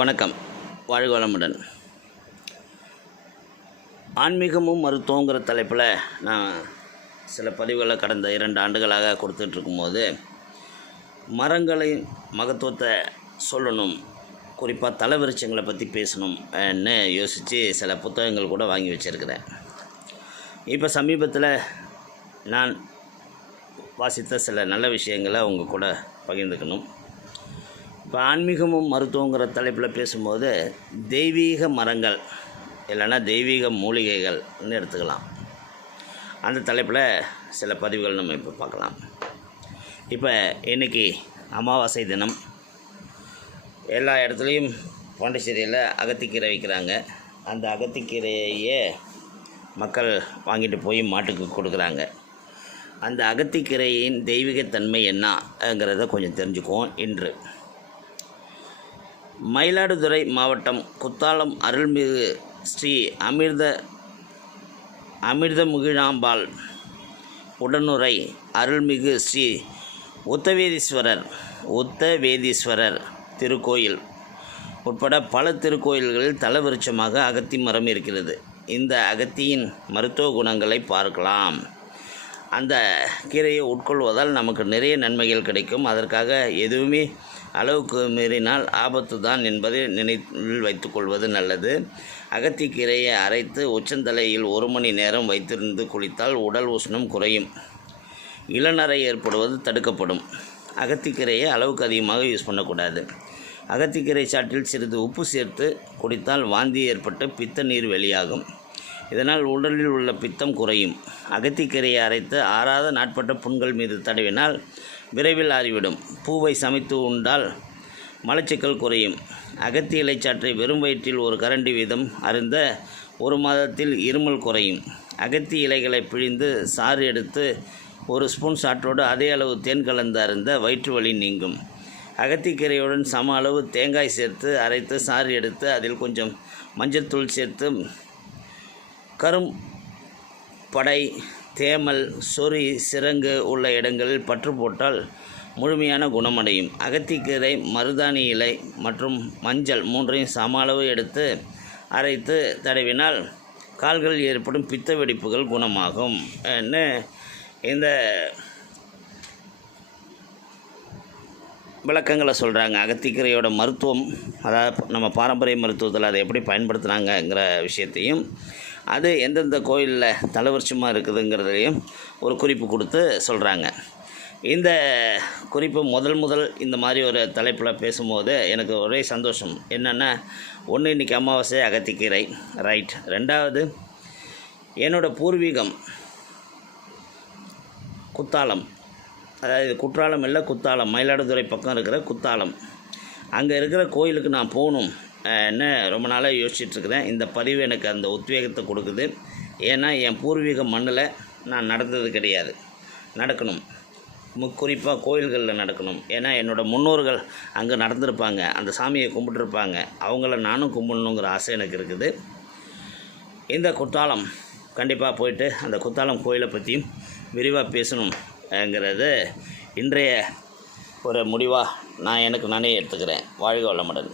வணக்கம். வாழ்க வளமுடன். ஆன்மீகமும் மருத்துவங்கிற தலைப்பில் நான் சில பதிவுகளை கடந்த இரண்டு ஆண்டுகளாக கொடுத்துட்ருக்கும்போது மரங்களின் மகத்துவத்தை சொல்லணும் குறிப்பாக தலைவிருச்சங்களை பற்றி பேசணும்னு யோசித்து சில புத்தகங்கள் கூட வாங்கி வச்சுருக்கிறேன். இப்போ சமீபத்தில் நான் வாசித்த சில நல்ல விஷயங்களை உங்கள் கூட பகிர்ந்துக்கணும். இப்போ ஆன்மீகமும் மருத்துவங்கிற தலைப்பில் பேசும்போது தெய்வீக மரங்கள் இல்லைன்னா தெய்வீக மூலிகைகள்னு எடுத்துக்கலாம். அந்த தலைப்பில் சில பதிவுகள் நம்ம இப்போ பார்க்கலாம். இப்போ இன்றைக்கி அமாவாசை தினம். எல்லா இடத்துலையும் பாண்டிச்சேரியில் அகத்திக்கீரை வைக்கிறாங்க அந்த அகத்திக்கீரையே மக்கள் வாங்கிட்டு போய் மாட்டுக்கு கொடுக்குறாங்க. அந்த அகத்திக்கீரையின் தெய்வீகத்தன்மை என்னங்கிறத கொஞ்சம் தெரிஞ்சுக்குவோம் இன்று. மயிலாடுதுறை மாவட்டம் குத்தாலம் அருள்மிகு ஸ்ரீ அமிர்த அமிர்தமுகிழாம்பாள் உடனுரை அருள்மிகு ஸ்ரீ உத்தவேதீஸ்வரர் உத்தவேதீஸ்வரர் திருக்கோயில் உட்பட பல திருக்கோயில்களில் தலவிருட்சமாக அகத்தி மரம் இருக்கிறது இந்த அகத்தியின் மருத்துவ குணங்களை பார்க்கலாம். அந்த கீரையை உட்கொள்வதால் நமக்கு நிறைய நன்மைகள் கிடைக்கும். அதற்காக எதுவுமே அளவுக்கு மீறினால் ஆபத்து தான் என்பதை நினைவில் வைத்துக்கொள்வது நல்லது. அகத்திக்கீரையை அரைத்து உச்சந்தலையில் ஒரு மணி நேரம் வைத்திருந்து குளித்தால் உடல் உஷ்ணம் குறையும். இளநரை ஏற்படுவது தடுக்கப்படும். அகத்திக்கீரையை அளவுக்கு அதிகமாக யூஸ் பண்ணக்கூடாது. அகத்திக்கீரை சாற்றில் சிறிது உப்பு சேர்த்து குடித்தால் வாந்தி ஏற்பட்டு பித்த நீர் வெளியாகும். இதனால் உடலில் உள்ள பித்தம் குறையும். அகத்திக்கரையை அரைத்து ஆறாத நாட்பட்ட புண்கள் மீது தடவினால் விரைவில் ஆறிவிடும். பூவை சமைத்து உண்டால் மலச்சிக்கல் குறையும். அகத்தி இலைச்சாற்றை வெறும் வயிற்றில் ஒரு கரண்டி வீதம் அருந்த ஒரு மாதத்தில் இருமல் குறையும். அகத்தி இலைகளை பிழிந்து சாறு எடுத்து ஒரு ஸ்பூன் சாற்றோடு அதே அளவு தேன் கலந்து அருந்த வயிற்று வலி நீங்கும். அகத்திக்கீரையுடன் சம அளவு தேங்காய் சேர்த்து அரைத்து சாறு எடுத்து அதில் கொஞ்சம் மஞ்சள் தூள் சேர்த்து கரும் படை தேமல் சொறி சிறங்கு உள்ள இடங்களில் பற்று போட்டால் முழுமையான குணமடையும். அகத்திக்கீரை மருதாணி இலை மற்றும் மஞ்சள் மூன்றையும் சம அளவு எடுத்து அரைத்து தடவினால் கால்கள் ஏற்படும் பித்த வெடிப்புகள் குணமாகும். இந்த விளக்கங்களை சொல்கிறாங்க அகத்திக்கரையோட மருத்துவம் அதாவது நம்ம பாரம்பரிய மருத்துவத்தில் அதை எப்படி பயன்படுத்துனாங்கங்கிற விஷயத்தையும் அது எந்தெந்த கோயிலில் தலைவரிசமாக இருக்குதுங்கிறதையும் ஒரு குறிப்பு கொடுத்து சொல்கிறாங்க இந்த குறிப்பு முதல் முதல் இந்த மாதிரி ஒரு தலைப்பில் பேசும்போது எனக்கு ஒரே சந்தோஷம். என்னென்னா ஒன்று இன்றைக்கி அமாவாசை அகத்திக்கீரை. ரைட் ரெண்டாவது என்னோடய பூர்வீகம் குத்தாலம். அதாவது குற்றாலம் இல்லை குத்தாலம். மயிலாடுதுறை பக்கம் இருக்கிற குத்தாலம். அங்கே இருக்கிற கோயிலுக்கு நான் போகணும். என்ன ரொம்ப நாளாக யோசிச்சுட்ருக்குறேன் இந்த பதிவு எனக்கு அந்த உத்வேகத்தை கொடுக்குது. ஏன்னா என் பூர்வீக மண்ணில் நான் நடந்தது கிடையாது. நடக்கணும். குறிப்பாக கோயில்களில் நடக்கணும். ஏன்னா என்னோடய முன்னோர்கள் அங்கே நடந்திருப்பாங்க. அந்த சாமியை கும்பிட்டுருப்பாங்க. அவங்கள நானும் கும்பிடணுங்கிற ஆசை எனக்கு இருக்குது. இந்த குத்தாலம் கண்டிப்பாக போயிட்டு அந்த குத்தாலம் கோயிலை பற்றியும் விரிவாக பேசணுங்கிறது இன்றைய ஒரு முடிவாக நான் எனக்கு நானே எடுத்துக்கிறேன். வாழ்க வளமுடன்.